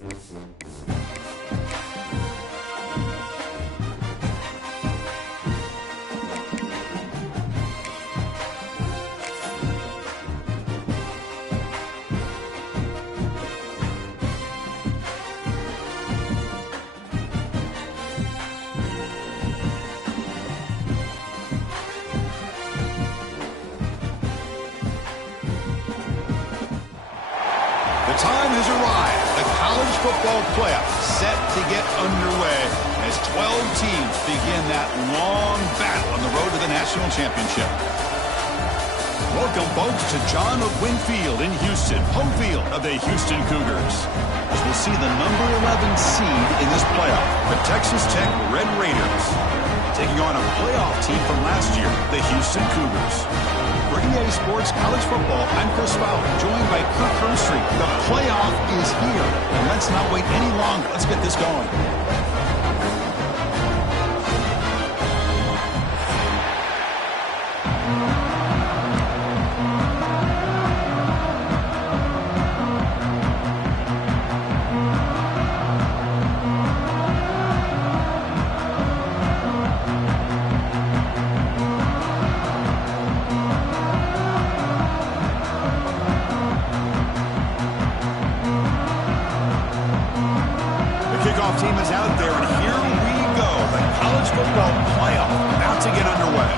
The time has arrived. The college football playoffs set to get underway as 12 teams begin that long battle on the road to the national championship. Welcome, folks, to John O'Quinn Field in Houston, home field of the Houston Cougars. As we'll see the number 11 seed in this playoff, the Texas Tech Red Raiders, taking on a playoff team from last year, the Houston Cougars. For EA Sports College Football, I'm Chris Fowler, joined by Kirk Herbstreit. The playoff is here, and let's not wait any longer. Let's get this going. Team is out there, and here we go. The college football playoff about to get underway.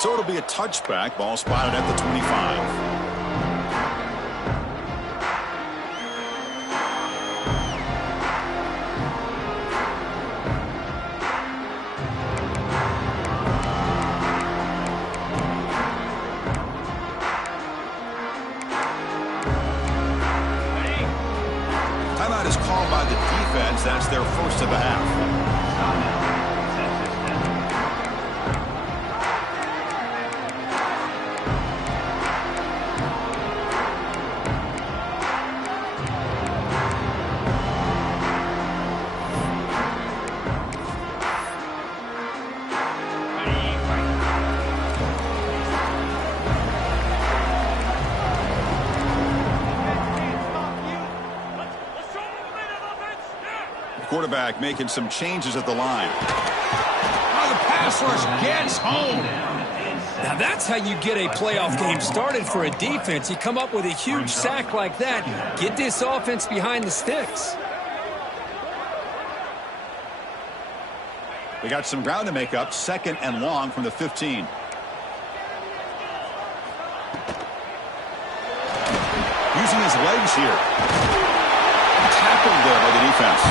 So it'll be a touchback. Ball spotted at the 25. Timeout is called by the defense. That's their first of the half. Quarterback making some changes at the line. Oh, the pass rush gets home. Now that's how you get a playoff game started for a defense. You come up with a huge sack like that. Get this offense behind the sticks. We got some ground to make up. Second and long from the 15. Using his legs here. Tackled there by the defense.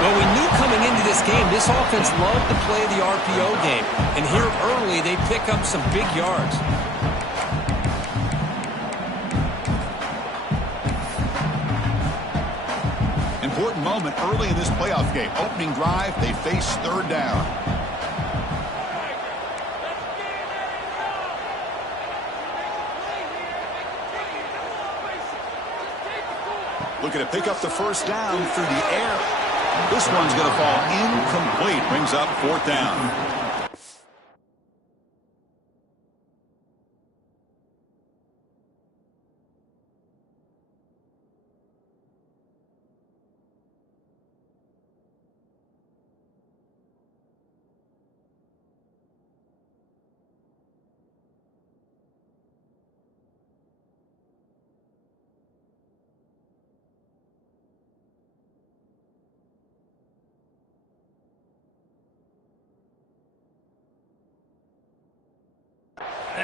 Well, we knew coming into this game, this offense loved to play the RPO game. And here early, they pick up some big yards. Important moment early in this playoff game. Opening drive, they face third down. Looking to pick up the first down through the air. This one's going to fall incomplete. Brings up fourth down.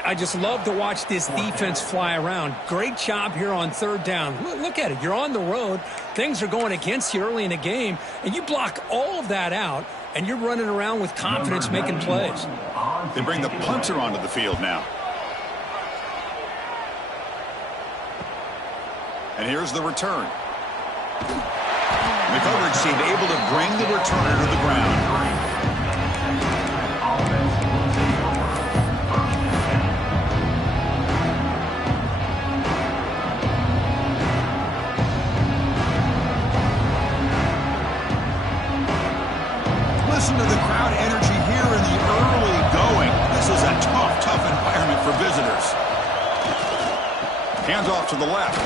I just love to watch this defense fly around. Great job here on third down. Look at it. You're on the road. Things are going against you early in the game, and you block all of that out, and you're running around with confidence making plays. They bring the punter onto the field now. And here's the return. The coverage seemed able to bring the returner to the ground. Listen to the crowd energy here in the early going. Hands off to the left.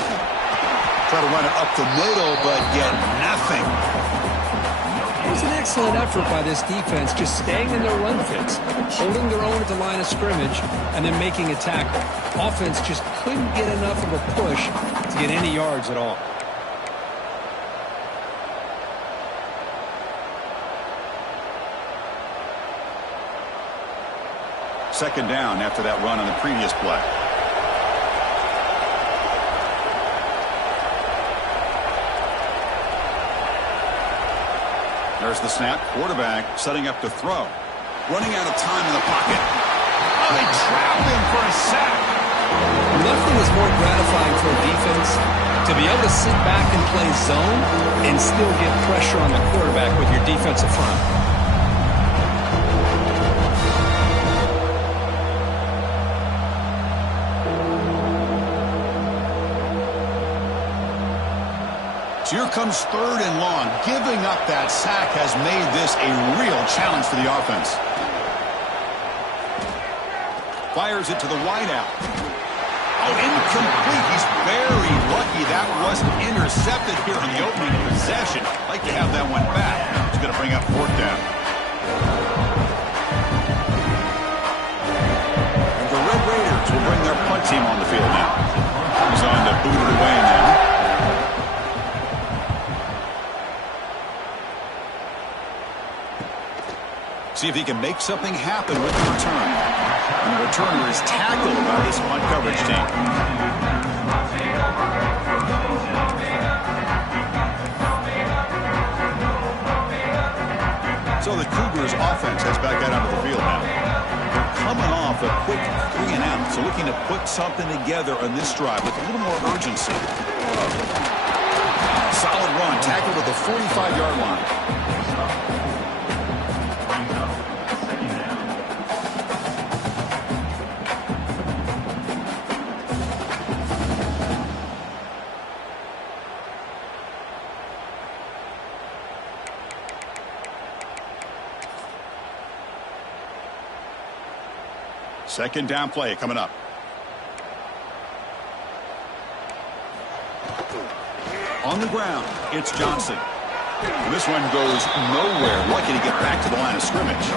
Try to run it up the middle, but get nothing. It was an excellent effort by this defense, just staying in their run fits, holding their own at the line of scrimmage, and then making a tackle. Offense just couldn't get enough of a push to get any yards at all. Second down after that run on the previous play. There's the snap. Quarterback setting up to throw. Running out of time in the pocket. Oh, they trap him for a sack. Nothing is more gratifying for a defense to be able to sit back and play zone and still get pressure on the quarterback with your defensive front. So here comes third and long. Giving up that sack has made this a real challenge for the offense. Fires it to the wideout. Oh, incomplete. He's very lucky that wasn't intercepted here in the opening possession. Like to have that one back. He's going to bring up fourth down. And the Red Raiders will bring their punt team on the field now. He's on to boot it away now. See if he can make something happen with the return. And the returner is tackled by this punt coverage team. So the Cougars offense heads back out onto the field now. They're coming off a quick 3 and out, so looking to put something together on this drive with a little more urgency. Solid run, tackled at the 45-yard line. Second down play coming up. On the ground, it's Johnson. This one goes nowhere. Lucky to get back to the line of scrimmage.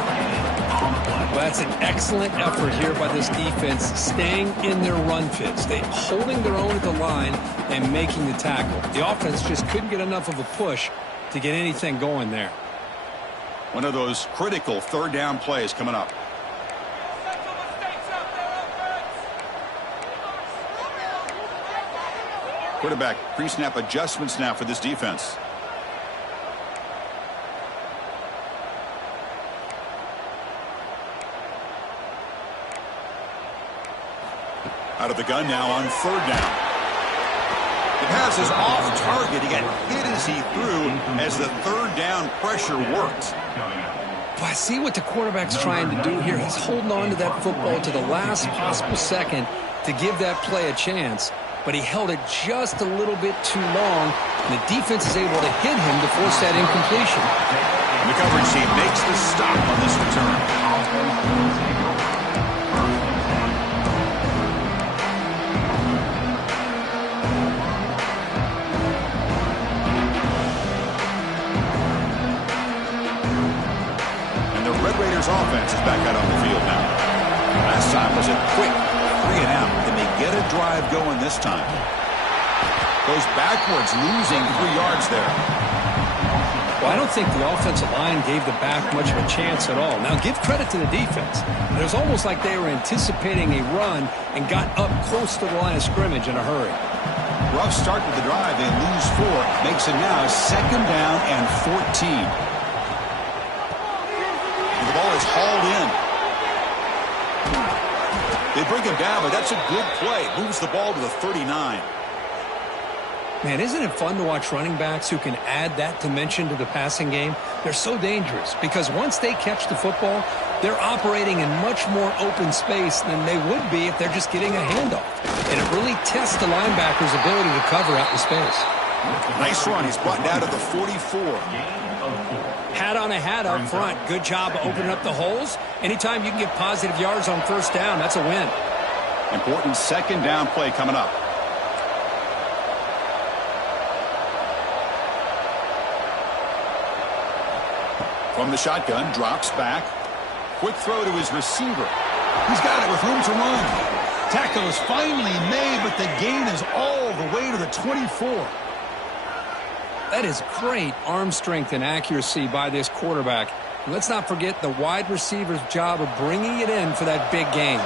Well, that's an excellent effort here by this defense, staying in their run fits. They holding their own at the line and making the tackle. The offense just couldn't get enough of a push to get anything going there. One of those critical third down plays coming up. Quarterback pre-snap adjustments now for this defense. Out of the gun now on third down. The pass is off target. He got hit as he threw as the third down pressure worked. Well, I see what the quarterback's trying to do here. He's holding on to that football to the last possible second to give that play a chance. But he held it just a little bit too long, and the defense is able to hit him to force that incompletion. And the coverage team makes the stop on this return. And the Red Raiders offense is back out on the field now. Last time was a quick 3 and out. Can they get a drive going this time? Goes backwards, losing 3 yards there. Well, I don't think the offensive line gave the back much of a chance at all. Now, give credit to the defense. It was almost like they were anticipating a run and got up close to the line of scrimmage in a hurry. Rough start to the drive. They lose 4. Makes it now second down and 14. And the ball is hauled in. They bring him down, but that's a good play. Moves the ball to the 39. Man, isn't it fun to watch running backs who can add that dimension to the passing game? They're so dangerous because once they catch the football, they're operating in much more open space than they would be if they're just getting a handoff. And it really tests the linebacker's ability to cover out the space. Nice run. He's brought down to the 44. Hat on a hat up front. Good job of opening up the holes. Anytime you can get positive yards on first down, that's a win. Important second down play coming up. From the shotgun, drops back. Quick throw to his receiver. He's got it with room to run. Tackle is finally made, but the gain is all the way to the 24. That is great arm strength and accuracy by this quarterback. Let's not forget the wide receiver's job of bringing it in for that big gain.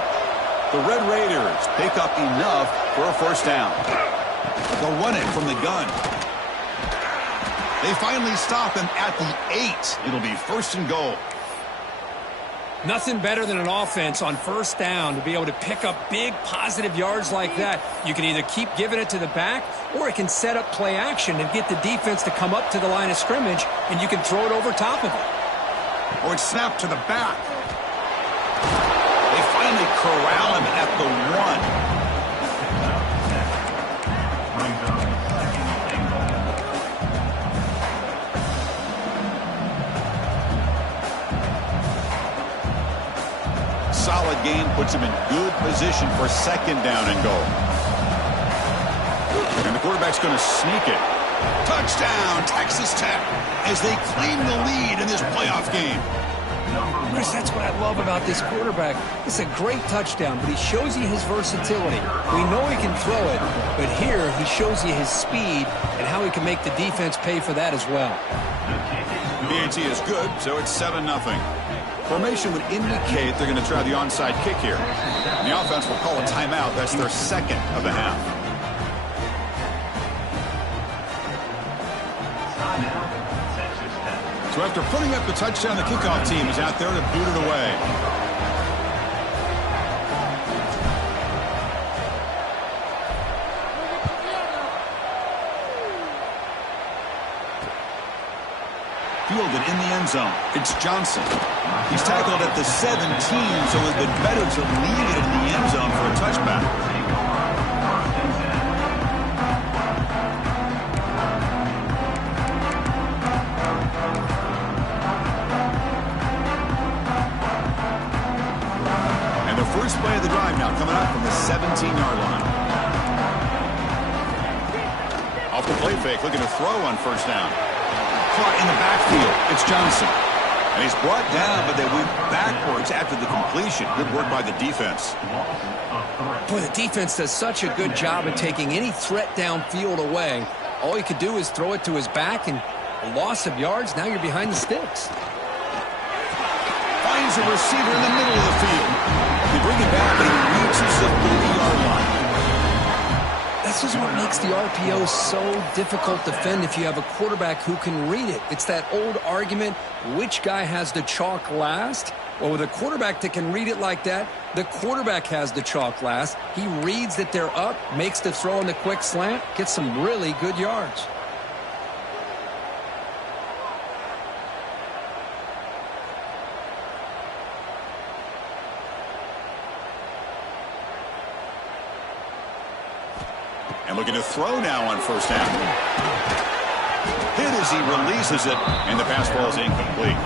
The Red Raiders pick up enough for a first down. They'll run it from the gun. They finally stop him at the 8. It'll be first and goal. Nothing better than an offense on first down to be able to pick up big positive yards like that. You can either keep giving it to the back, or it can set up play action and get the defense to come up to the line of scrimmage, and you can throw it over top of it. Or it's snapped to the back. They finally corral him at the 1. Solid game puts him in good position for second down and goal. And the quarterback's going to sneak it. Touchdown, Texas Tech, as they claim the lead in this playoff game. Chris, that's what I love about this quarterback. It's a great touchdown, but he shows you his versatility. We know he can throw it, but here he shows you his speed and how he can make the defense pay for that as well. PAT is good, so it's 7-0. Formation would indicate they're going to try the onside kick here. And the offense will call a timeout. That's their second of the half. So after putting up the touchdown, the kickoff team is out there to boot it away. Fielded in the end zone. It's Johnson. He's tackled at the 17, so it would have been better to leave it in the end zone for a touchback. And the first play of the drive now coming up from the 17-yard line. Off the play fake, looking to throw on first down. Caught in the backfield. It's Johnson. And he's brought down, but they went backwards after the completion. Good work by the defense. Boy, the defense does such a good job of taking any threat downfield away. All he could do is throw it to his back, and a loss of yards, now you're behind the sticks. Finds a receiver in the middle of the field. They bring it back, and he reaches the 40-yard line. This is what makes the RPO so difficult to defend if you have a quarterback who can read it. It's that old argument, which guy has the chalk last? Well, with a quarterback that can read it like that, the quarterback has the chalk last. He reads that they're up, makes the throw in the quick slant, gets some really good yards. And looking to throw now on first down. Hit as he releases it, and the pass ball is incomplete.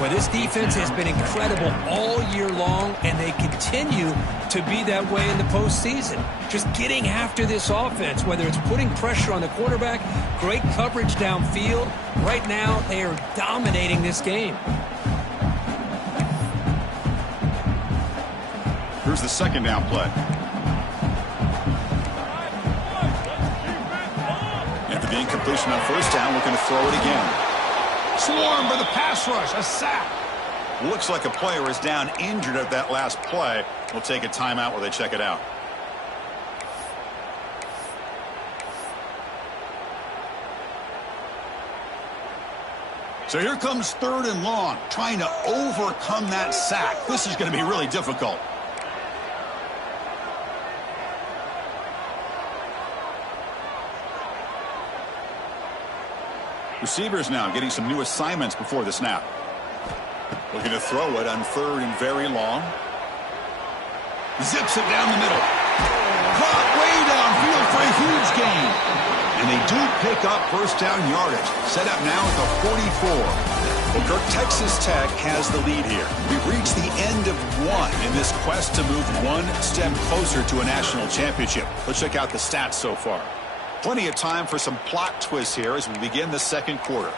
Well, this defense has been incredible all year long, and they continue to be that way in the postseason. Just getting after this offense, whether it's putting pressure on the quarterback, great coverage downfield. Right now, they are dominating this game. Here's the second down play. The incompletion on first down, looking to throw it again. Swarm for the pass rush, a sack. Looks like a player is down injured at that last play. We'll take a timeout while they check it out. So here comes third and long, trying to overcome that sack. This is going to be really difficult. Receivers now getting some new assignments before the snap. Looking to throw it on third and very long. Zips it down the middle. Caught way downfield for a huge gain. And they do pick up first down yardage. Set up now at the 44. Well, Kirk, Texas Tech has the lead here. We've reached the end of one in this quest to move one step closer to a national championship. Let's check out the stats so far. Plenty of time for some plot twists here as we begin the second quarter.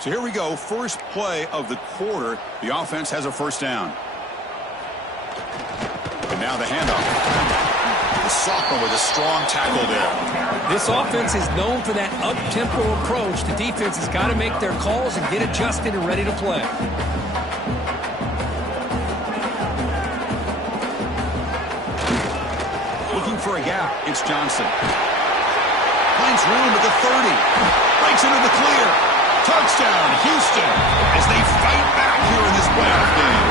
So here we go, first play of the quarter. The offense has a first down. And now the handoff. The sophomore with a strong tackle there. This offense is known for that up-tempo approach. The defense has got to make their calls and get adjusted and ready to play. Looking for a gap. It's Johnson. Finds room at the 30. Breaks into the clear. Touchdown, Houston, as they fight back here in this playoff game.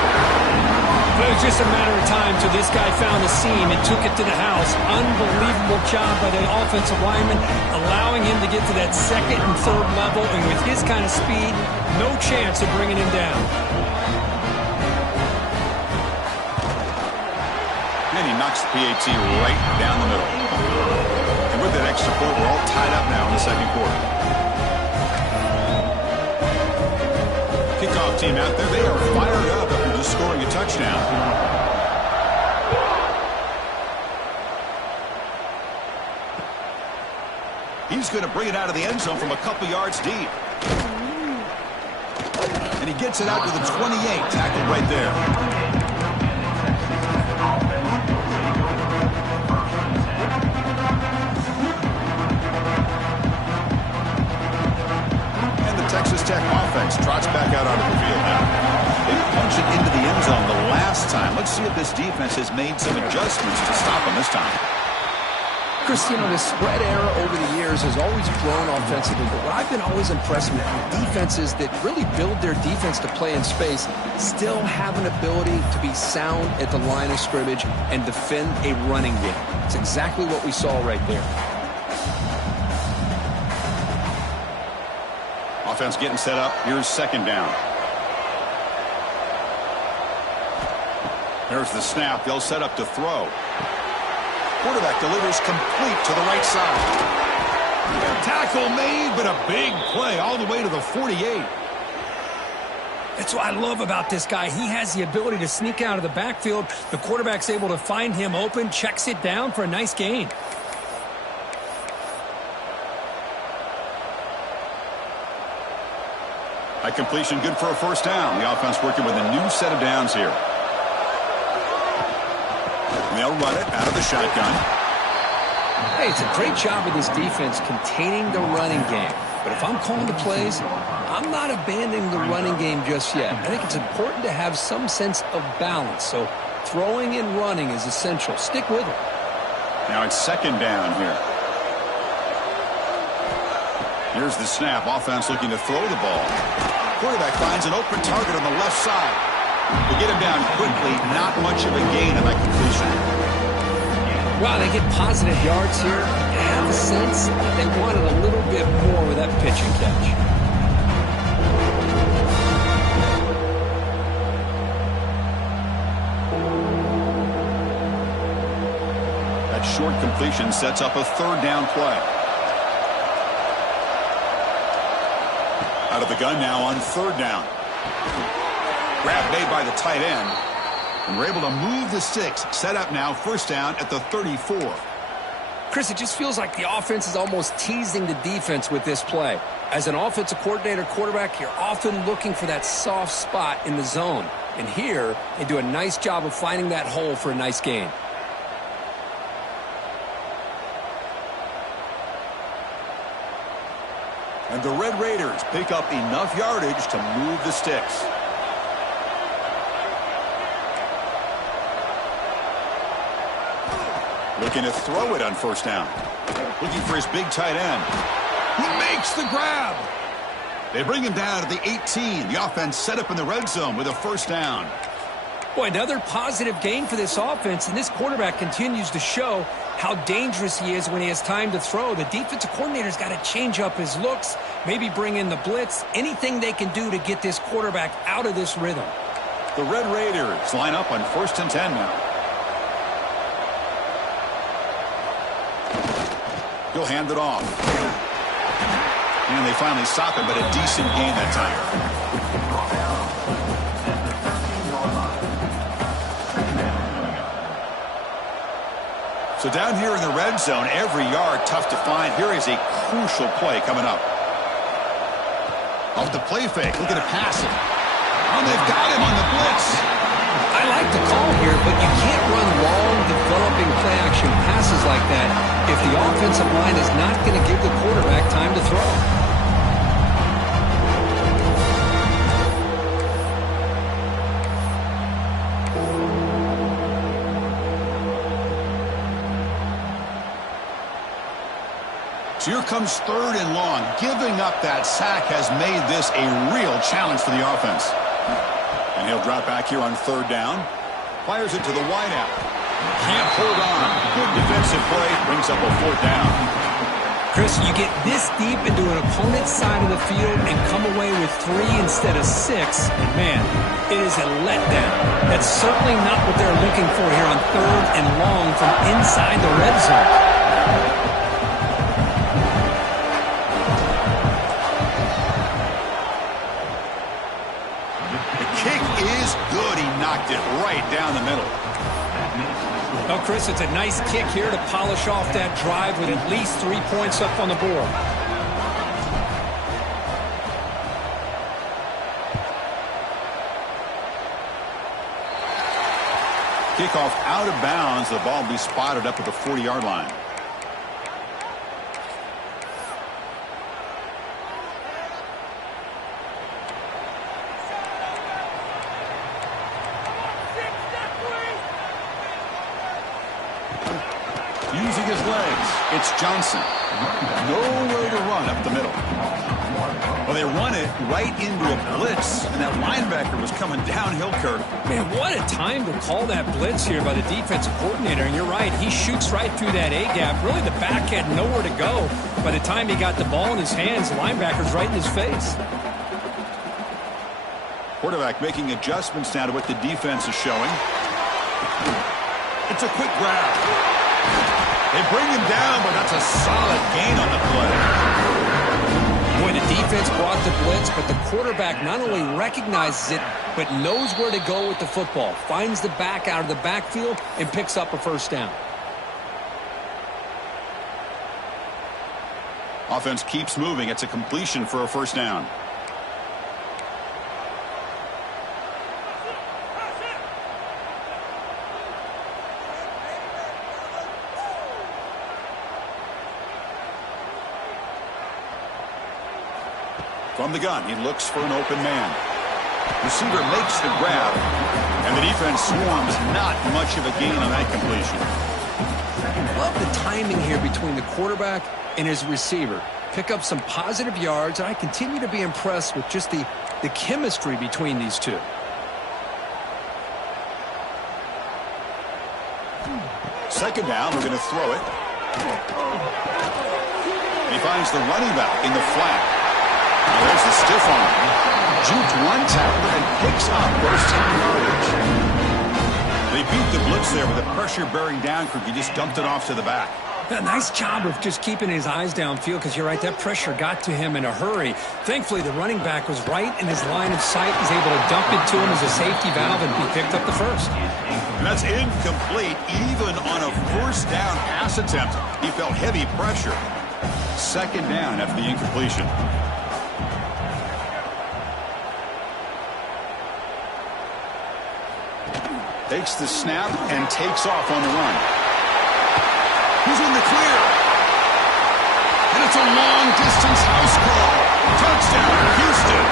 It was just a matter of time till this guy found the seam and took it to the house. Unbelievable job by the offensive lineman, allowing him to get to that second and third level, and with his kind of speed, no chance of bringing him down. And he knocks the PAT right down the middle. And with that extra point, we're all tied up now in the second quarter. Kickoff team out there, they are fired up after just scoring a touchdown. He's going to bring it out of the end zone from a couple yards deep. And he gets it out to the 28, tackled right there. Texas Tech offense trots back out onto the field now. They punch it into the end zone the last time. Let's see if this defense has made some adjustments to stop them this time. Chris, you know, the spread era over the years has always grown offensively, but what I've been always impressed with defenses that really build their defense to play in space still have an ability to be sound at the line of scrimmage and defend a running game. It's exactly what we saw right there. Offense getting set up. Here's second down. There's the snap. They'll set up to throw. Quarterback delivers complete to the right side. Tackle made, but a big play all the way to the 48. That's what I love about this guy. He has the ability to sneak out of the backfield. The quarterback's able to find him open, checks it down for a nice gain. High completion, good for a first down. The offense working with a new set of downs here. And they'll run it out of the shotgun. Hey, it's a great job of this defense containing the running game. But if I'm calling the plays, I'm not abandoning the running game just yet. I think it's important to have some sense of balance. So throwing and running is essential. Stick with it. Now it's second down here. Here's the snap. Offense looking to throw the ball. Quarterback finds an open target on the left side. They get him down quickly. Not much of a gain on that completion. Wow, they get positive yards here. I have a sense that they wanted a little bit more with that pitch and catch. That short completion sets up a third down play. Out of the gun now on third down. Grab made by the tight end. And we're able to move the sticks. Set up now, first down at the 34. Chris, it just feels like the offense is almost teasing the defense with this play. As an offensive coordinator, quarterback, you're often looking for that soft spot in the zone. And here, they do a nice job of finding that hole for a nice gain. And the Red Raiders pick up enough yardage to move the sticks. Looking to throw it on first down. Looking for his big tight end. He makes the grab. They bring him down to the 18. The offense set up in the red zone with a first down. Boy, another positive gain for this offense, and this quarterback continues to show how dangerous he is when he has time to throw. The defensive coordinator's got to change up his looks, maybe bring in the blitz, anything they can do to get this quarterback out of this rhythm. The Red Raiders line up on 1st and 10 now. He'll hand it off. And they finally stop him, but a decent gain that time. So down here in the red zone, every yard tough to find. Here is a crucial play coming up. Off the play fake, looking to pass it. Oh, they've got him on the blitz. I like the call here, but you can't run long, developing play-action passes like that if the offensive line is not going to give the quarterback time to throw. So here comes 3rd and long. Giving up that sack has made this a real challenge for the offense. And he'll drop back here on 3rd down. Fires it to the wideout. Can't hold on. Good defensive play. Brings up a 4th down. Chris, you get this deep into an opponent's side of the field and come away with 3 instead of 6. And, man, it is a letdown. That's certainly not what they're looking for here on 3rd and long from inside the red zone. It right down the middle. Oh, Chris, it's a nice kick here to polish off that drive with at least 3 points up on the board. Kickoff out of bounds. The ball will be spotted up at the 40-yard line. Using his legs, it's Johnson. Nowhere to run up the middle. Well, they run it right into a blitz, and that linebacker was coming downhill, Kirk. Man, what a time to call that blitz here by the defensive coordinator. And you're right, he shoots right through that A-gap. Really, the back had nowhere to go. By the time he got the ball in his hands, the linebacker's right in his face. Quarterback making adjustments now to what the defense is showing. It's a quick grab. They bring him down, but that's a solid gain on the play. Boy, the defense brought the blitz, but the quarterback not only recognizes it, but knows where to go with the football. Finds the back out of the backfield and picks up a 1st down. Offense keeps moving. It's a completion for a 1st down. From the gun, he looks for an open man. Receiver makes the grab, and the defense swarms. Not much of a gain on that completion. Love the timing here between the quarterback and his receiver. Pick up some positive yards, and I continue to be impressed with just the chemistry between these two. Second down, we're going to throw it. He finds the running back in the flat. Now there's the stiff arm. Juked one tackler and picks up first 10 yardage. They beat the blitz there with the pressure bearing down. He just dumped it off to the back. A nice job of just keeping his eyes downfield because you're right, that pressure got to him in a hurry. Thankfully, the running back was right in his line of sight. He's able to dump it to him as a safety valve, and he picked up the 1st. And that's incomplete. Even on a 1st down pass attempt, he felt heavy pressure. 2nd down after the incompletion. Takes the snap and takes off on the run. He's in the clear. And it's a long-distance house call. Touchdown, Houston.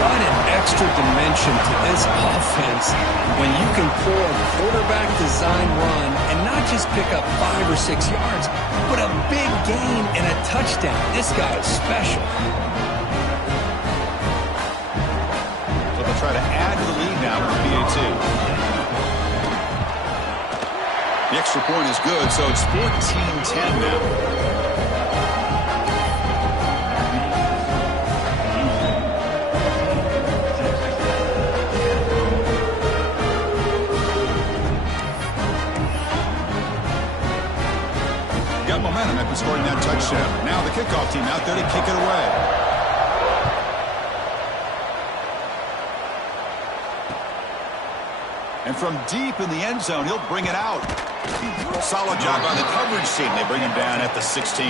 What an extra dimension to this offense when you can pull a quarterback design run and not just pick up 5 or 6 yards, but a big gain and a touchdown. This guy is special. They'll try to add to the lead now with the PAT. The extra point is good, so it's 14-10 now. Got momentum after scoring that touchdown. Now the kickoff team out there to kick it away. And from deep in the end zone, he'll bring it out. Solid job by the coverage team. They bring him down at the 16.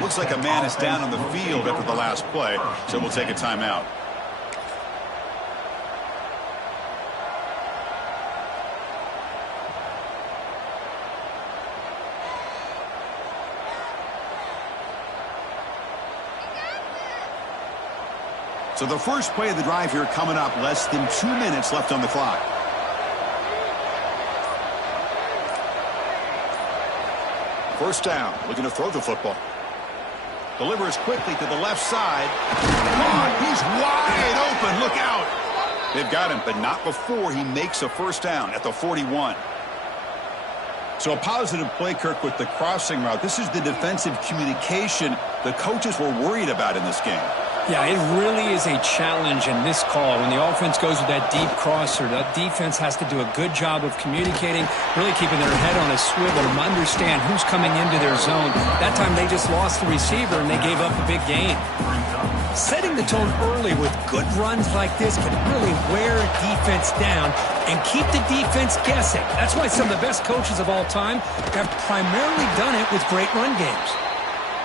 Looks like a man is down on the field after the last play, so we'll take a timeout. So the first play of the drive here coming up, less than 2 minutes left on the clock. First down, looking to throw the football. Delivers quickly to the left side. He's wide open, look out. They've got him, but not before he makes a first down at the 41. So a positive play, Kirk, with the crossing route. This is the defensive communication the coaches were worried about in this game. Yeah, it really is a challenge in this call. When the offense goes with that deep crosser, that defense has to do a good job of communicating, really keeping their head on a swivel and understand who's coming into their zone. That time they just lost the receiver and they gave up a big gain. Setting the tone early with good runs like this can really wear a defense down and keep the defense guessing. That's why some of the best coaches of all time have primarily done it with great run games.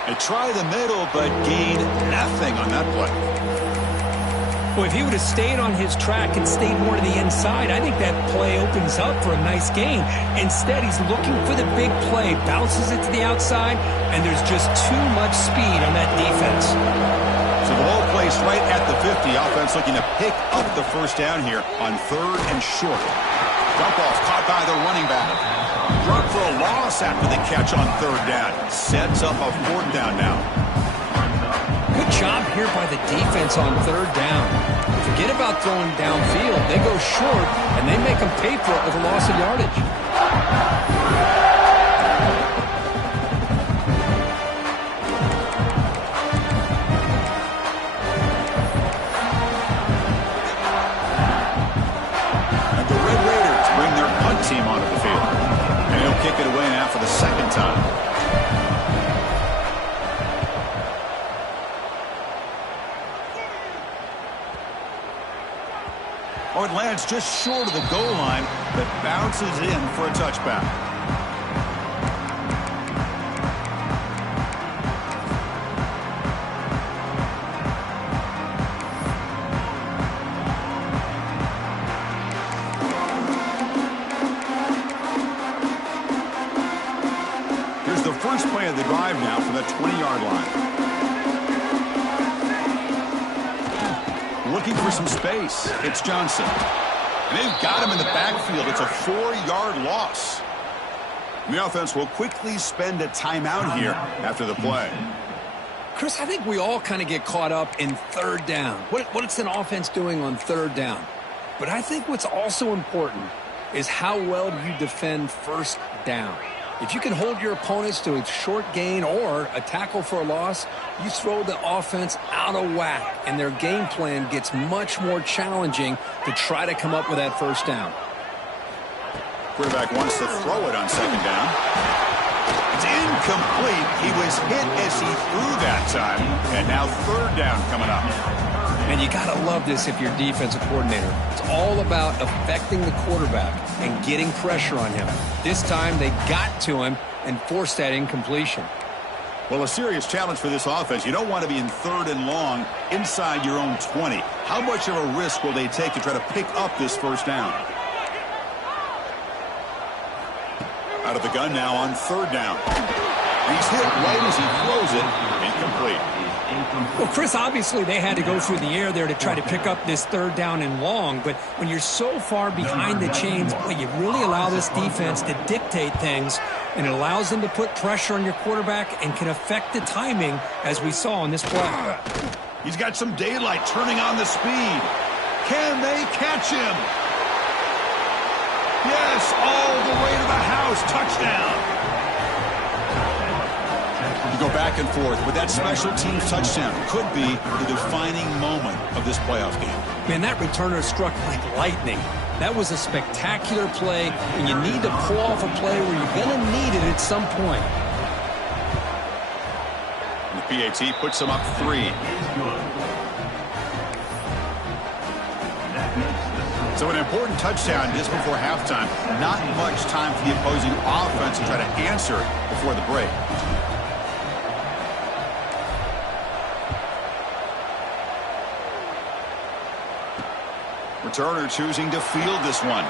They try the middle, but gain nothing on that play. Well, if he would have stayed on his track and stayed more to the inside, I think that play opens up for a nice gain. Instead, he's looking for the big play, bounces it to the outside, and there's just too much speed on that defense. So the ball placed right at the 50. Offense looking to pick up the first down here on 3rd and short. Dump off caught by the running back. Drop for a loss after the catch on 3rd down. Sets up a 4th down now. Good job here by the defense on 3rd down. Forget about throwing downfield. They go short, and they make them pay for it with a loss of yardage. And the Red Raiders bring their punt team onto the field. And he'll kick it away now for the 2nd time. Oh, it lands just short of the goal line, but bounces in for a touchback. Here's the first play of the drive now from the 20-yard line. Looking for some space. It's Johnson. And they've got him in the backfield. It's a 4-yard loss. And the offense will quickly spend a timeout here after the play. Chris, I think we all kind of get caught up in 3rd down. What's an offense doing on 3rd down? But I think what's also important is how well you defend 1st down. If you can hold your opponents to a short gain or a tackle for a loss, you throw the offense out of whack, and their game plan gets much more challenging to try to come up with that 1st down. Quarterback wants to throw it on 2nd down. It's incomplete. He was hit as he threw that time, and now 3rd down coming up. And you got to love this if you're a defensive coordinator. It's all about affecting the quarterback and getting pressure on him. This time they got to him and forced that incompletion. Well, a serious challenge for this offense. You don't want to be in 3rd and long inside your own 20. How much of a risk will they take to try to pick up this 1st down? Out of the gun now on 3rd down. He's hit right as he throws it. Incomplete. Well, Chris, obviously they had to go through the air there to try to pick up this 3rd down and long, but when you're so far behind the chains, boy, you really allow this defense to dictate things, and it allows them to put pressure on your quarterback and can affect the timing, as we saw on this play. He's got some daylight turning on the speed. Can they catch him? Yes, all the way to the house. Touchdown. You go back and forth, but that special teams touchdown could be the defining moment of this playoff game. Man, that returner struck like lightning. That was a spectacular play, and you need to pull off a play where you're going to need it at some point. And the PAT puts them up 3. So an important touchdown just before halftime. Not much time for the opposing offense to try to answer before the break. returner choosing to field this one.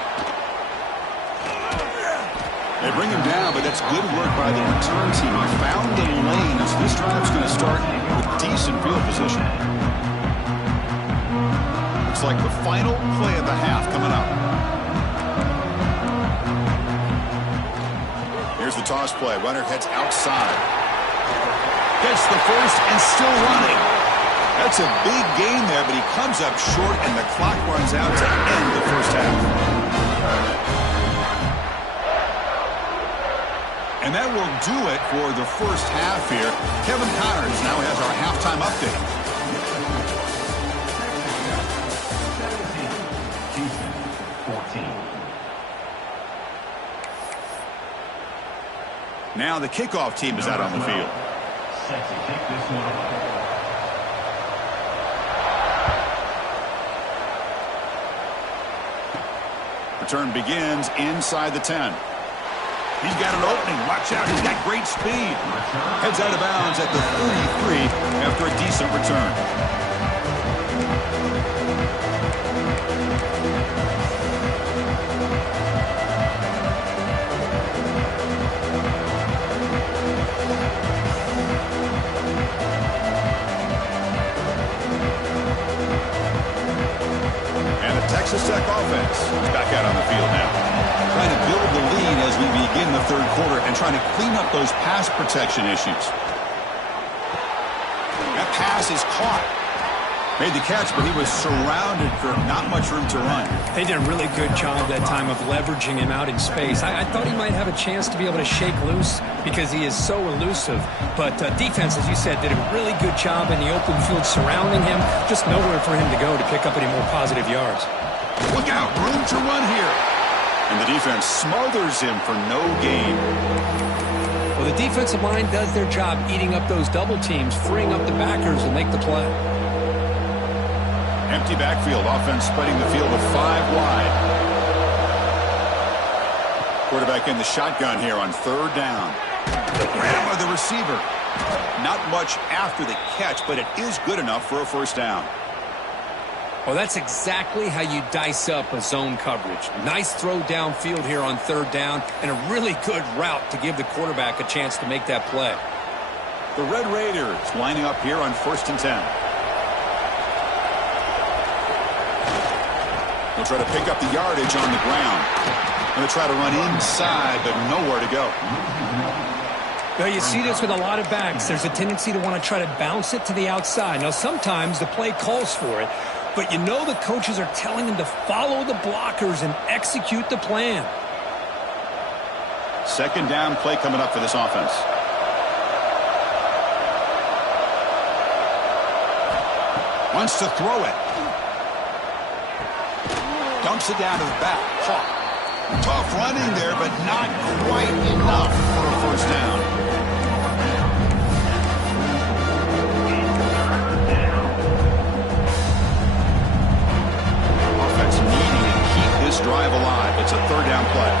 They bring him down, but that's good work by the return team. He found the lane as this drive's going to start with decent field position. Looks like the final play of the half coming up. Here's the toss play. Runner heads outside. Gets the first and still running. That's a big gain there, but he comes up short, and the clock runs out to end the first half. And that will do it for the first half here. Kevin Connors now has our halftime update. Now the kickoff team is out on the field. Set to kick this one off. Return begins inside the 10. He's got an opening. Watch out. He's got great speed. Heads out of bounds at the 33 after a decent return. Texas Tech offense is back out on the field now. Trying to build the lead as we begin the third quarter and trying to clean up those pass protection issues. That pass is caught. Made the catch, but he was surrounded for not much room to run. They did a really good job that time of leveraging him out in space. I thought he might have a chance to be able to shake loose because he is so elusive. But defense, as you said, did a really good job in the open field surrounding him. Just nowhere for him to go to pick up any more positive yards. Look out, room to run here. And the defense smothers him for no gain. Well, the defensive line does their job eating up those double teams, freeing up the backers and make the play. Empty backfield, offense spreading the field with 5 wide. Quarterback in the shotgun here on third down. Ran by the receiver. Not much after the catch, but it is good enough for a first down. Well, that's exactly how you dice up a zone coverage. Nice throw downfield here on third down, and a really good route to give the quarterback a chance to make that play. The Red Raiders lining up here on 1st and 10. They'll try to pick up the yardage on the ground. Going to try to run inside, but nowhere to go. Well, you see this with a lot of backs. There's a tendency to want to try to bounce it to the outside. Now, sometimes the play calls for it, but you know the coaches are telling them to follow the blockers and execute the plan. Second down play coming up for this offense. Wants to throw it. Dumps it down to the back. Tough running there, but not quite enough for a first down. Offense needing to keep this drive alive. It's a third down play.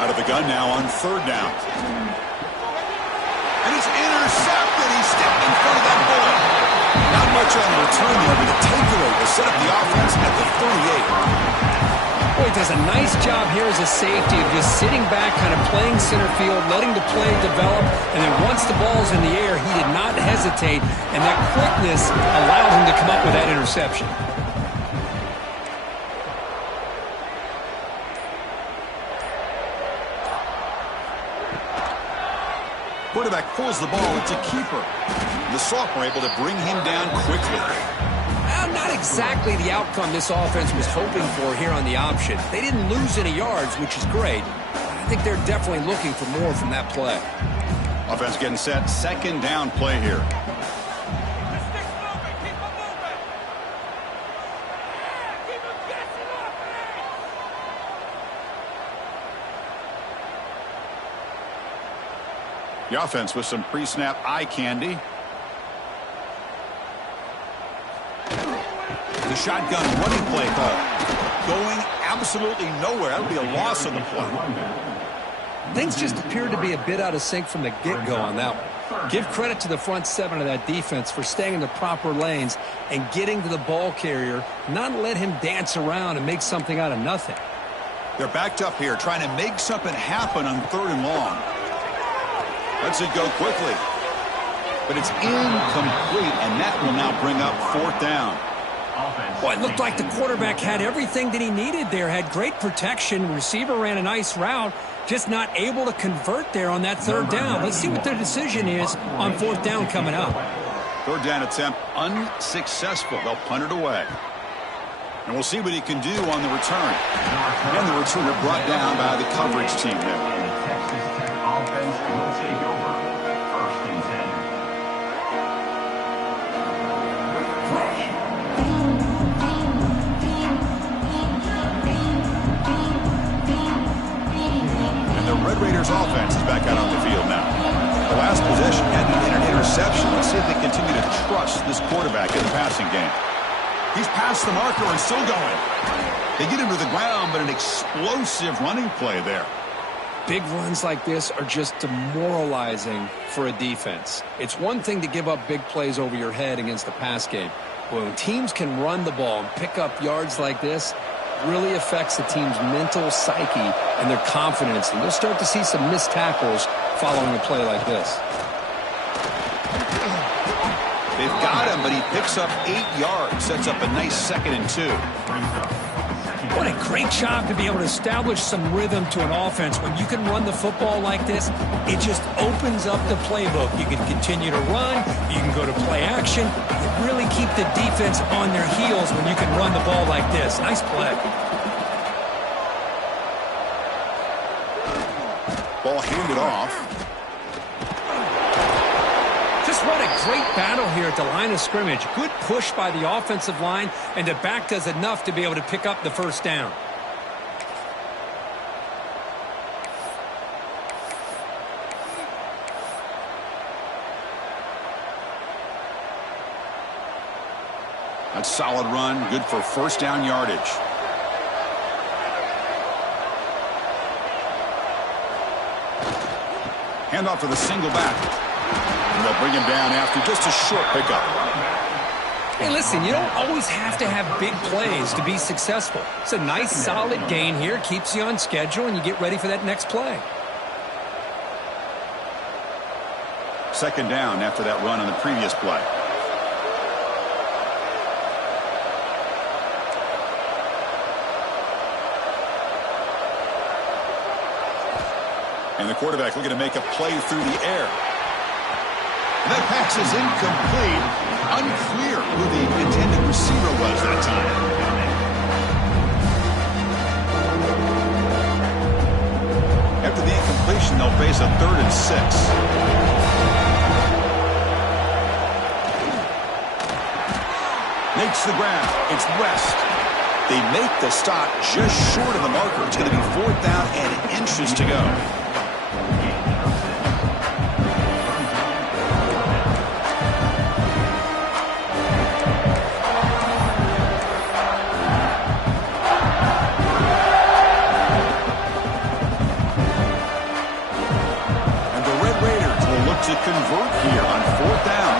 Out of the gun now on third down. And he's intercepted. He stepped in front of that bullet. Not much on the return there, but the takeaway will set up the offense at the 38. Boy, he does a nice job here as a safety of just sitting back, kind of playing center field, letting the play develop, and then once the ball's in the air, he did not hesitate, and that quickness allowed him to come up with that interception. Quarterback pulls the ball. It's a keeper. The sophomore able to bring him down quickly. Not exactly the outcome this offense was hoping for here on the option. They didn't lose any yards, which is great. I think they're definitely looking for more from that play. Offense getting set. Second down play here. The offense with some pre-snap eye candy. The shotgun running play call. Going absolutely nowhere. That would be a loss on the play. Things just appeared to be a bit out of sync from the get-go on that one. Give credit to the front seven of that defense for staying in the proper lanes and getting to the ball carrier, not let him dance around and make something out of nothing. They're backed up here trying to make something happen on 3rd and long. Lets it go quickly. But it's incomplete, and that will now bring up 4th down. Boy, it looked like the quarterback had everything that he needed there, had great protection. Receiver ran a nice route, just not able to convert there on that 3rd down. Let's see what their decision is on 4th down coming up. 3rd down attempt unsuccessful. They'll punt it away. And we'll see what he can do on the return. And the returner brought down by the coverage team there. Raiders offense is back out on the field now. The last possession ended in an interception. Let's see if they continue to trust this quarterback in the passing game. He's past the marker and still going. They get him to the ground, but an explosive running play there. Big runs like this are just demoralizing for a defense. It's one thing to give up big plays over your head against the pass game. But when teams can run the ball and pick up yards like this, really affects the team's mental psyche and their confidence. And you'll start to see some missed tackles following a play like this. They've got him, but he picks up 8 yards. Sets up a nice 2nd and 2. What a great job to be able to establish some rhythm to an offense. When you can run the football like this, it just opens up the playbook. You can continue to run. You can go to play action. You really keep the defense on their heels when you can run the ball like this. Nice play. Ball handed off. Just what a great battle here at the line of scrimmage. Good push by the offensive line, and the back does enough to be able to pick up the 1st down. A solid run, good for 1st down yardage. Handoff to the single back. And they'll bring him down after just a short pickup. Hey, listen, you don't always have to have big plays to be successful. It's a nice, solid gain here. Keeps you on schedule, and you get ready for that next play. 2nd down after that run on the previous play. And the quarterback looking to make a play through the air. And that pass is incomplete. Unclear who the intended receiver was that time. After the incompletion, they'll face a 3rd and 6. Makes the ground. It's West. They make the stop just short of the marker. It's going to be 4th down and inches to go. To convert here on 4th down.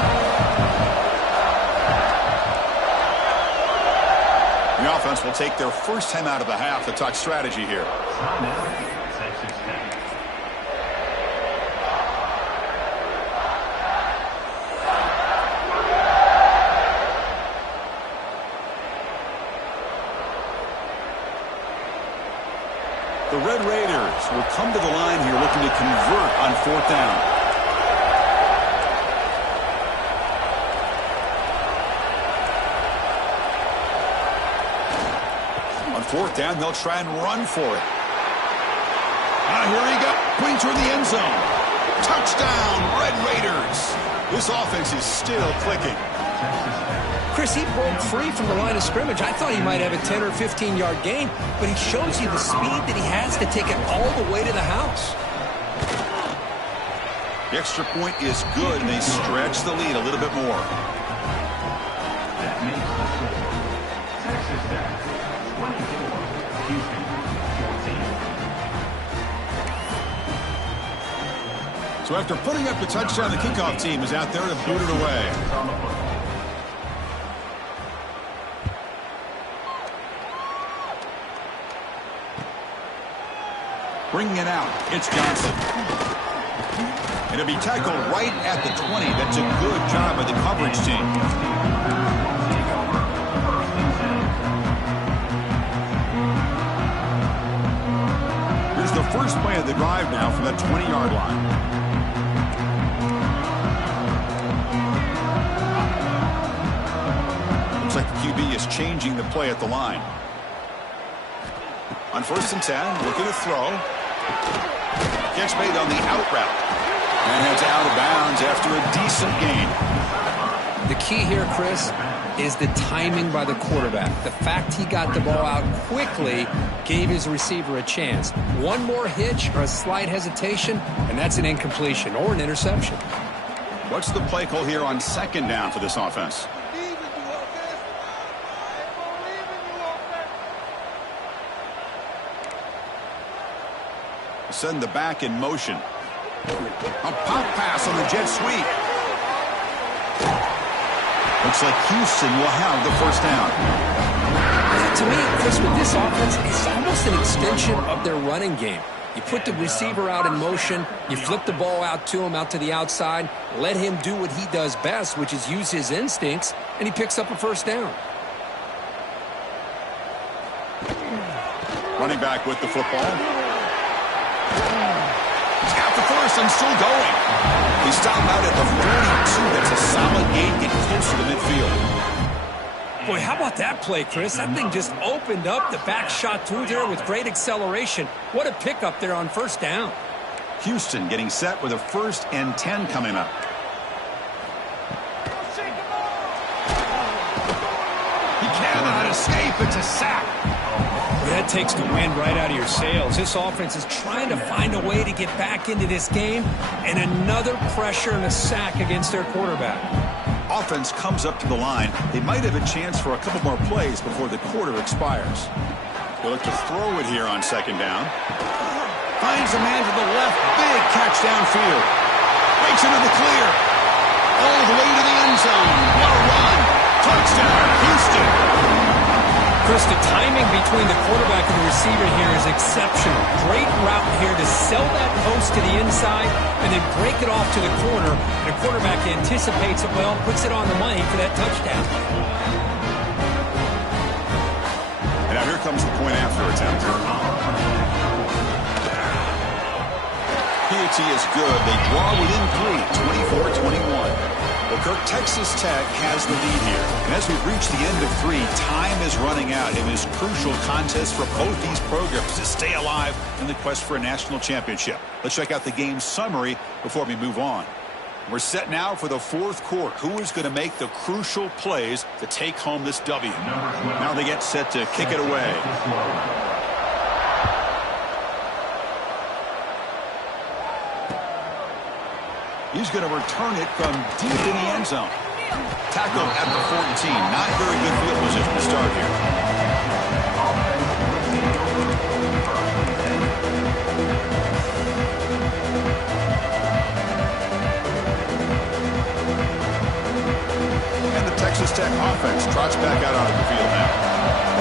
The offense will take their first time out of the half to talk strategy here. The Red Raiders will come to the line here looking to convert on 4th down. On 4th down, they'll try and run for it. Here he goes, going toward the end zone. Touchdown, Red Raiders. This offense is still clicking. Chris, he broke free from the line of scrimmage. I thought he might have a 10 or 15-yard gain, but he shows you the speed that he has to take it all the way to the house. The extra point is good, and they stretch the lead a little bit more. So after putting up the touchdown, the kickoff team is out there to boot it away. Bringing it out, it's Johnson. And it'll be tackled right at the 20. That's a good job by the coverage team. Here's the first play of the drive now from that 20-yard line. Looks like the QB is changing the play at the line. On 1st and 10, looking to throw. Catch made on the out route. And heads out of bounds after a decent gain. The key here, Chris, is the timing by the quarterback. The fact he got the ball out quickly gave his receiver a chance. One more hitch or a slight hesitation, and that's an incompletion or an interception. What's the play call here on 2nd down for this offense? Send the back in motion. A pop pass on the jet sweep. Looks like Houston will have the 1st down. To me, Chris, with this offense, it's almost an extension of their running game. You put the receiver out in motion, you flip the ball out to him, out to the outside, let him do what he does best, which is use his instincts, and he picks up a 1st down. Running back with the football. He's got the 1st and still going. He stopped out at the 42. That's a solid gain, getting closer to midfield. Boy, how about that play, Chris? That thing just opened up. The back shot through there with great acceleration. What a pickup there on 1st down. Houston getting set with a 1st and 10 coming up. He cannot escape. It's a sack. That takes the wind right out of your sails. This offense is trying to find a way to get back into this game, and another pressure and a sack against their quarterback. Offense comes up to the line. They might have a chance for a couple more plays before the quarter expires. They'll look to throw it here on 2nd down. Finds a man to the left. Big catch downfield. Breaks into the clear. All the way to the end zone. What a run. Touchdown, Houston. Chris, the timing between the quarterback and the receiver here is exceptional. Great route here to sell that post to the inside and then break it off to the corner. The quarterback anticipates it well, puts it on the money for that touchdown. And now here comes the point after attempt. PAT is good. They draw within 3, 24-21. Well, Kirk, Texas Tech has the lead here. And as we've reached the end of 3, time is running out in this crucial contest for both these programs to stay alive in the quest for a national championship. Let's check out the game summary before we move on. We're set now for the 4th quarter. Who is going to make the crucial plays to take home this W? Now they get set to kick it away. He's going to return it from deep in the end zone. Tackled at the 14. Not very good field position to start here. And the Texas Tech offense trots back out onto the field now.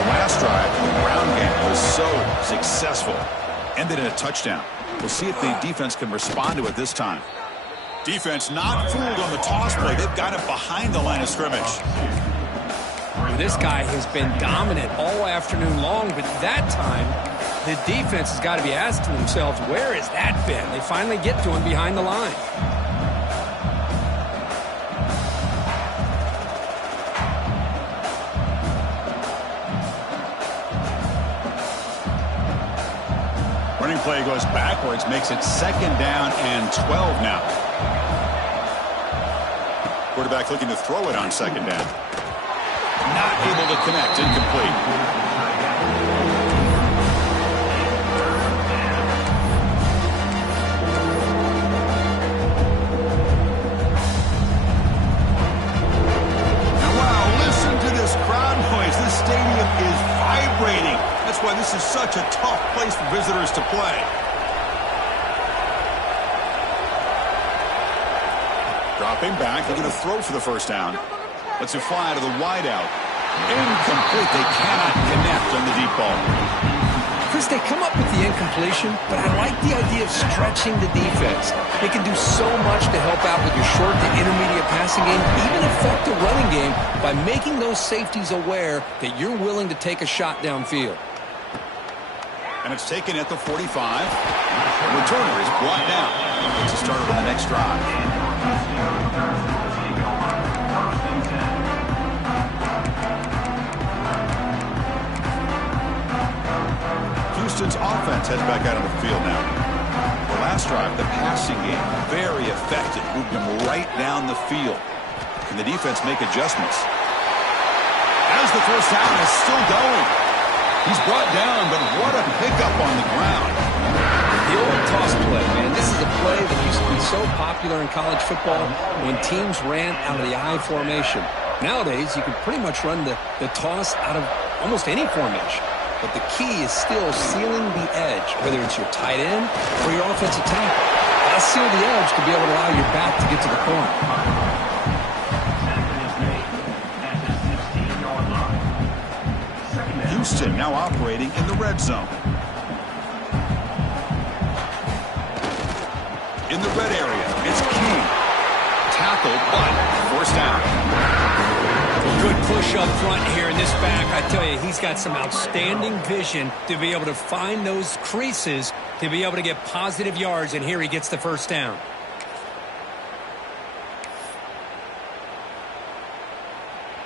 The last drive, the ground game was so successful. Ended in a touchdown. We'll see if the defense can respond to it this time. Defense not fooled on the toss play. They've got it behind the line of scrimmage. This guy has been dominant all afternoon long, but that time, the defense has got to be asking themselves, where has that been? They finally get to him behind the line. Running play goes backwards, makes it 2nd down and 12 now. Quarterback looking to throw it on 2nd down. Not able to connect, incomplete. Now, wow, listen to this crowd noise. This stadium is vibrating. That's why this is such a tough place for visitors to play. Dropping back, looking to throw for the first down. Lets it fly to the wideout. Incomplete. They cannot connect on the deep ball. Chris, they come up with the incompletion, but I like the idea of stretching the defense. They can do so much to help out with your short to intermediate passing game, even affect the running game by making those safeties aware that you're willing to take a shot downfield. And it's taken at the 45. The returner is brought down. It's a start on the next drive. Houston's offense heads back out on the field now. The last drive, the passing game, very effective. Moved them right down the field. Can the defense make adjustments? As the first down is still going. He's brought down, but what a pickup on the ground. The old toss play, man. This is a play that used to be so popular in college football when teams ran out of the I formation. Nowadays, you can pretty much run the toss out of almost any formation. But the key is still sealing the edge, whether it's your tight end or your offensive tackle. Gotta seal the edge to be able to allow your back to get to the corner. Houston now operating in the red zone. In the red area, it's King. Tackled, but forced down. Good push up front here in this back. I tell you, he's got some outstanding vision to be able to find those creases to be able to get positive yards, and here he gets the first down.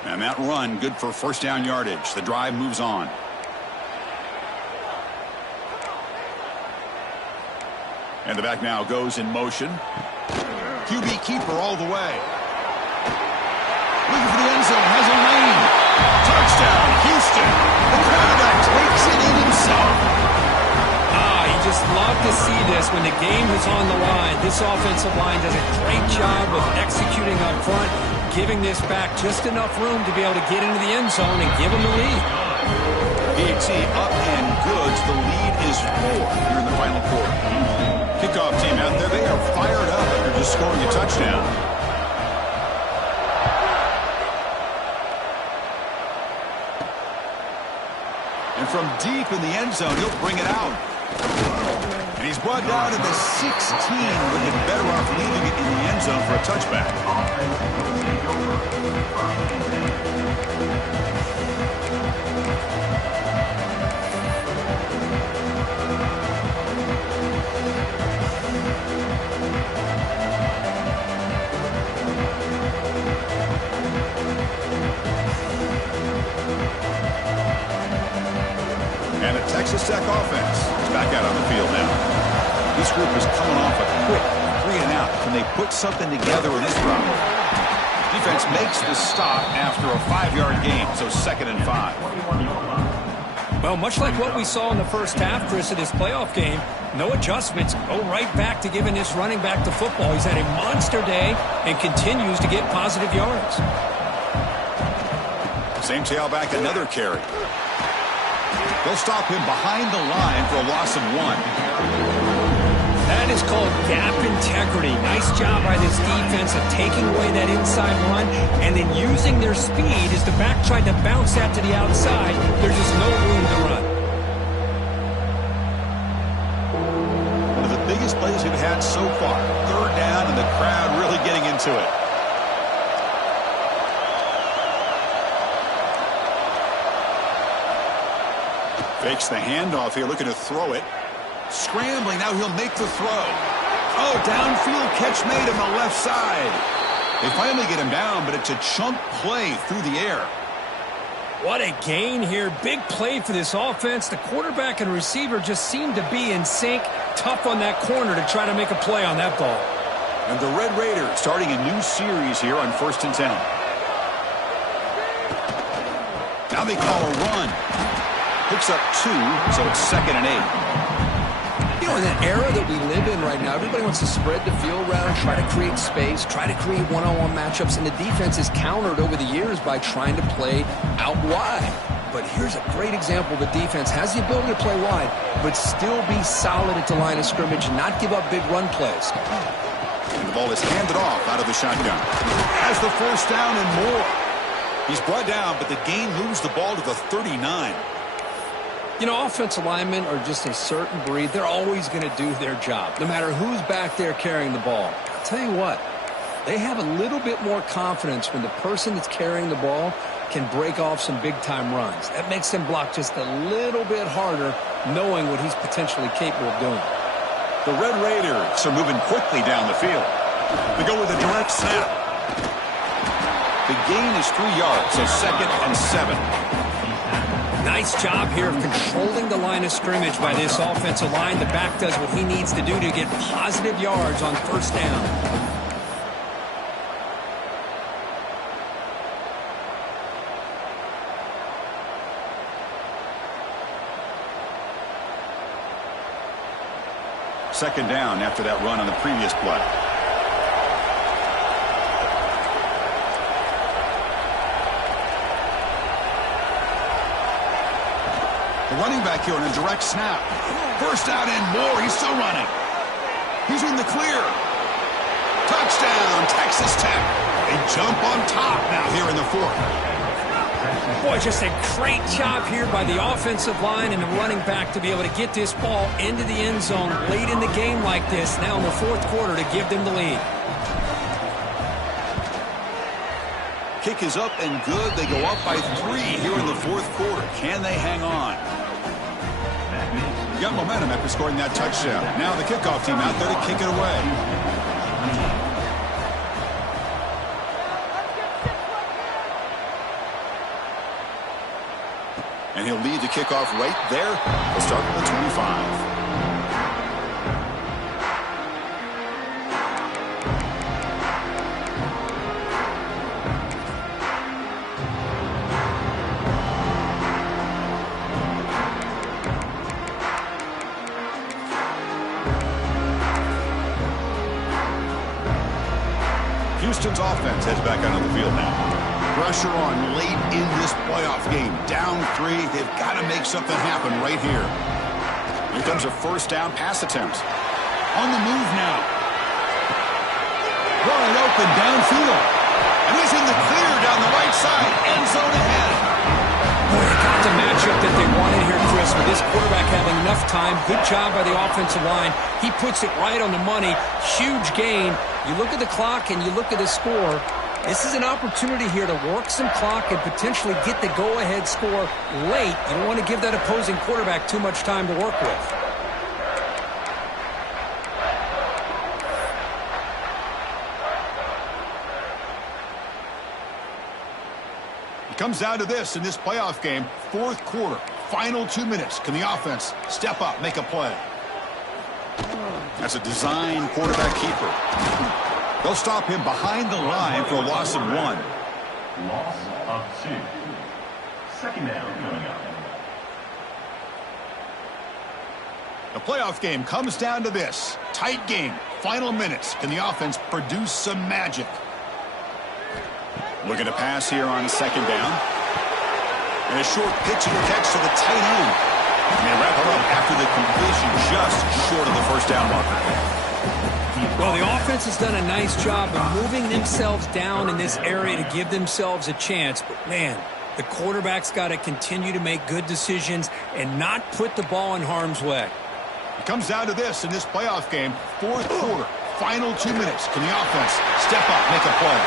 And that run, good for first down yardage. The drive moves on. And the back now goes in motion. QB keeper all the way. Looking for the end zone, has a lane. Touchdown, Houston. The quarterback takes it in himself. You just love to see this when the game is on the line. This offensive line does a great job of executing up front, giving this back just enough room to be able to get into the end zone and give him the lead. PAT up and good. The lead is 4 here in the final quarter. Kickoff team out there, they are fired up after just scoring a touchdown. And from deep in the end zone, he'll bring it out. And he's brought down at the 16, looking better off leaving it in the end zone for a touchback. And a Texas Tech offense is back out on the field now. This group is coming off a quick 3-and-out. Can they put something together in this round? Defense makes the stop after a 5-yard gain, so 2nd and 5. Well, much like what we saw in the first half, Chris, of this playoff game, no adjustments. Go right back to giving this running back to football. He's had a monster day and continues to get positive yards. Same tailback, another carry. They'll stop him behind the line for a loss of 1. That is called gap integrity. Nice job by this defense of taking away that inside run and then using their speed as the back tried to bounce that to the outside. There's just no room to run. One of the biggest plays we've had so far. 3rd down and the crowd really getting into it. Fakes the handoff here, looking to throw it. Scrambling, now he'll make the throw. Oh, downfield catch made on the left side. They finally get him down, but it's a chunk play through the air. What a gain here. Big play for this offense. The quarterback and receiver just seem to be in sync. Tough on that corner to try to make a play on that ball. And the Red Raiders starting a new series here on 1st and 10. Now they call a run. Picks up 2, so it's 2nd and 8. You know, in that era that we live in right now, everybody wants to spread the field around, try to create space, try to create one-on-one matchups, and the defense is countered over the years by trying to play out wide. But here's a great example. The defense has the ability to play wide, but still be solid at the line of scrimmage and not give up big run plays. The ball is handed off out of the shotgun. Has the first down and more. He's brought down, but the gain moves the ball to the 39. You know, offensive linemen are just a certain breed. They're always going to do their job, no matter who's back there carrying the ball. I'll tell you what, they have a little bit more confidence when the person that's carrying the ball can break off some big-time runs. That makes them block just a little bit harder, knowing what he's potentially capable of doing. The Red Raiders are moving quickly down the field. They go with a direct snap. The gain is 3 yards, so 2nd and 7. Nice job here of controlling the line of scrimmage by this offensive line. The back does what he needs to do to get positive yards on first down. Second down after that run on the previous play. The running back here on a direct snap. First down and more. He's still running. He's in the clear. Touchdown, Texas Tech. They jump on top now here in the 4th. Boy, just a great job here by the offensive line and the running back to be able to get this ball into the end zone late in the game like this, now in the 4th quarter, to give them the lead. Kick is up and good. They go up by 3 here in the 4th quarter. Can they hang on? Got momentum after scoring that touchdown. Now the kickoff team out there to kick it away. And he'll lead the kickoff right there. We'll start with the 25. Houston's offense heads back onto the field now. Pressure on late in this playoff game. Down 3. They've got to make something happen right here. Here comes a first down pass attempt. On the move now. Wide open downfield. And he's in the clear down the right side. End zone ahead. Boy, they got the matchup that they wanted here, Chris, with this quarterback having enough time. Good job by the offensive line. He puts it right on the money. Huge gain. You look at the clock and you look at the score. This is an opportunity here to work some clock and potentially get the go-ahead score late. You don't want to give that opposing quarterback too much time to work with. It comes down to this in this playoff game. 4th quarter, final 2 minutes. Can the offense step up, make a play? That's a design quarterback keeper. They'll stop him behind the line for a loss of 1. Loss of 2. Second down coming up. The playoff game comes down to this. Tight game. Final minutes. Can the offense produce some magic? Looking to pass here on second down. And a short pitch and catch to the tight end. And they wrap it up after the completion just short of the first down marker. Well, the offense has done a nice job of moving themselves down in this area to give themselves a chance. But, man, the quarterback's got to continue to make good decisions and not put the ball in harm's way. It comes down to this in this playoff game. 4th quarter, final 2 minutes. Can the offense step up, make a play?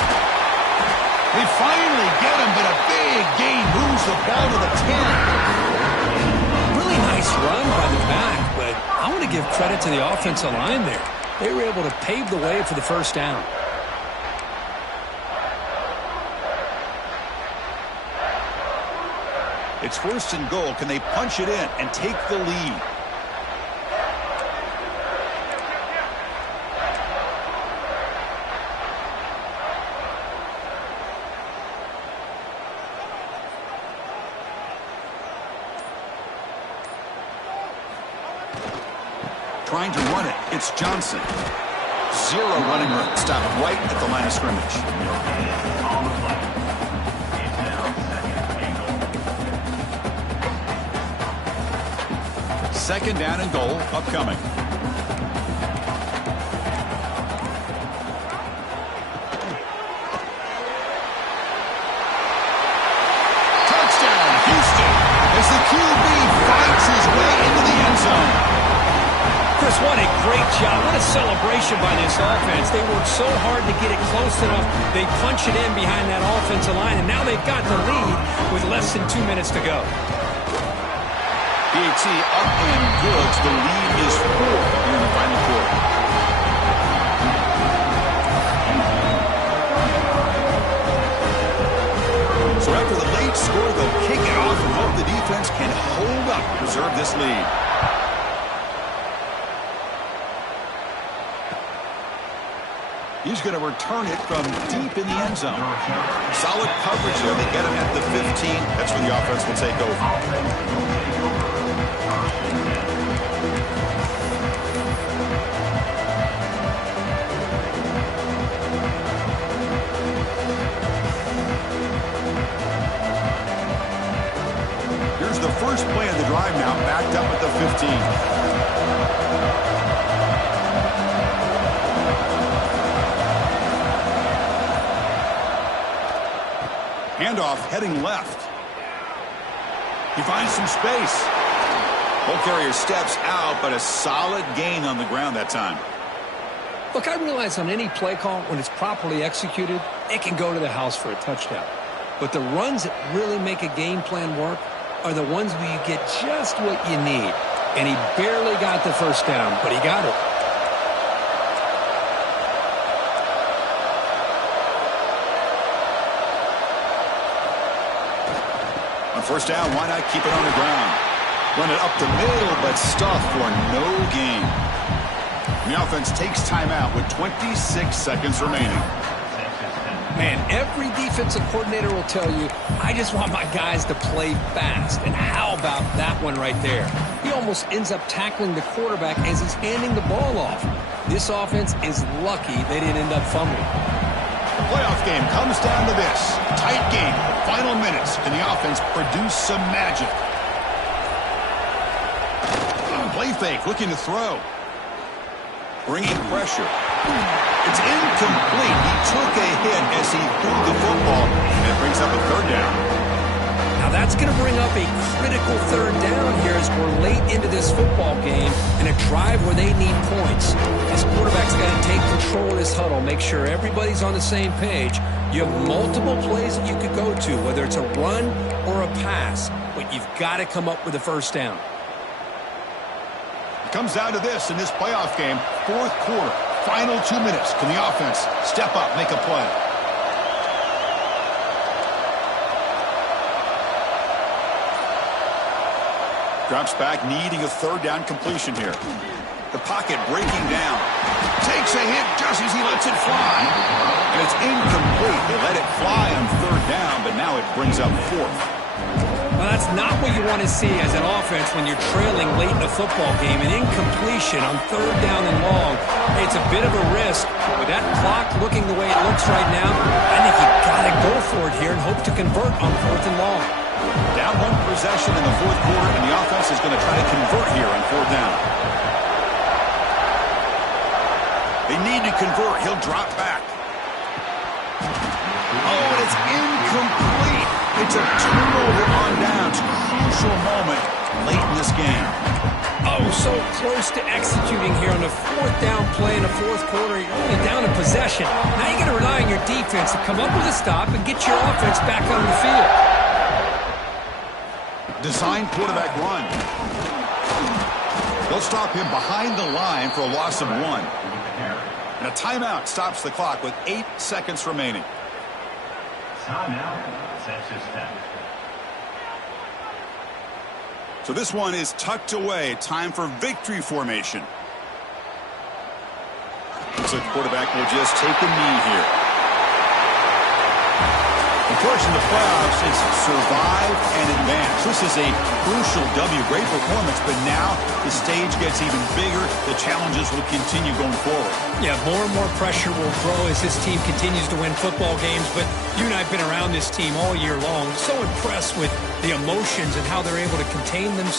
They finally get him, but a big gain moves the ball to the 10. Really nice run by the back, but I want to give credit to the offensive line there. They were able to pave the way for the first down. It's 1st and goal. Can they punch it in and take the lead? Trying to run it. It's Johnson. 0 running room. Stopped right at the line of scrimmage. Second down and goal upcoming. as the QB fights his way into the end zone. Chris, what a great job. What a celebration by this offense. They worked so hard to get it close enough. They punch it in behind that offensive line, and now they've got the lead with less than 2 minutes to go. PAT up and good. The lead is 4 here in the final quarter. So after the late score, they'll kick it off and hope the defense can hold up to preserve this lead. He's going to return it from deep in the end zone. Solid coverage there. They get him at the 15. That's where the offense will take over. Here's the first play of the drive now, backed up at the 15. Handoff heading left. He finds some space. Ball carrier steps out, but a solid gain on the ground that time. Look, I realize on any play call, when it's properly executed, it can go to the house for a touchdown. But the runs that really make a game plan work are the ones where you get just what you need. And he barely got the first down, but he got it. On first down, why not keep it on the ground? Run it up the middle, but stuffed for no gain. And the offense takes timeout with 26 seconds remaining. Man, every defensive coordinator will tell you, I just want my guys to play fast. And how about that one right there? He almost ends up tackling the quarterback as he's handing the ball off. This offense is lucky they didn't end up fumbling. The playoff game comes down to this. Tight game, final minutes, and the offense produce some magic. Play fake, looking to throw. Bringing pressure. It's incomplete. He took a hit as he threw the football, and it brings up a third down. Now that's going to bring up a critical third down here as we're late into this football game and a drive where they need points. This quarterback's got to take control of this huddle, make sure everybody's on the same page. You have multiple plays that you could go to, whether it's a run or a pass, but you've got to come up with a first down. It comes down to this in this playoff game, fourth quarter, final 2 minutes. Can the offense step up, make a play? Drops back, needing a third down completion here. The pocket breaking down. Takes a hit just as he lets it fly. And it's incomplete. They let it fly on third down, but now it brings up fourth. Well, that's not what you want to see as an offense when you're trailing late in a football game. An incompletion on third down and long. It's a bit of a risk. With that clock looking the way it looks right now, I think you've got to go for it here and hope to convert on fourth and long. Down one possession in the fourth quarter, and the offense is going to try to convert here on fourth down. They need to convert. He'll drop back. Oh, and it's incomplete. It's a turnover on downs. Crucial moment late in this game. Oh, so close to executing here on a fourth down play in the fourth quarter. You're only down a possession. Now you got to rely on your defense to come up with a stop and get your offense back on the field. Design quarterback run. They'll stop him behind the line for a loss of 1. And a timeout stops the clock with 8 seconds remaining. Timeout. Texas Tech. So this one is tucked away. Time for victory formation. Looks like the quarterback will just take a knee here. Of course, in the playoffs, it's survive and advance. This is a crucial W. Great performance, but now the stage gets even bigger. The challenges will continue going forward. Yeah, more and more pressure will grow as this team continues to win football games, but you and I have been around this team all year long. So impressed with the emotions and how they're able to contain themselves.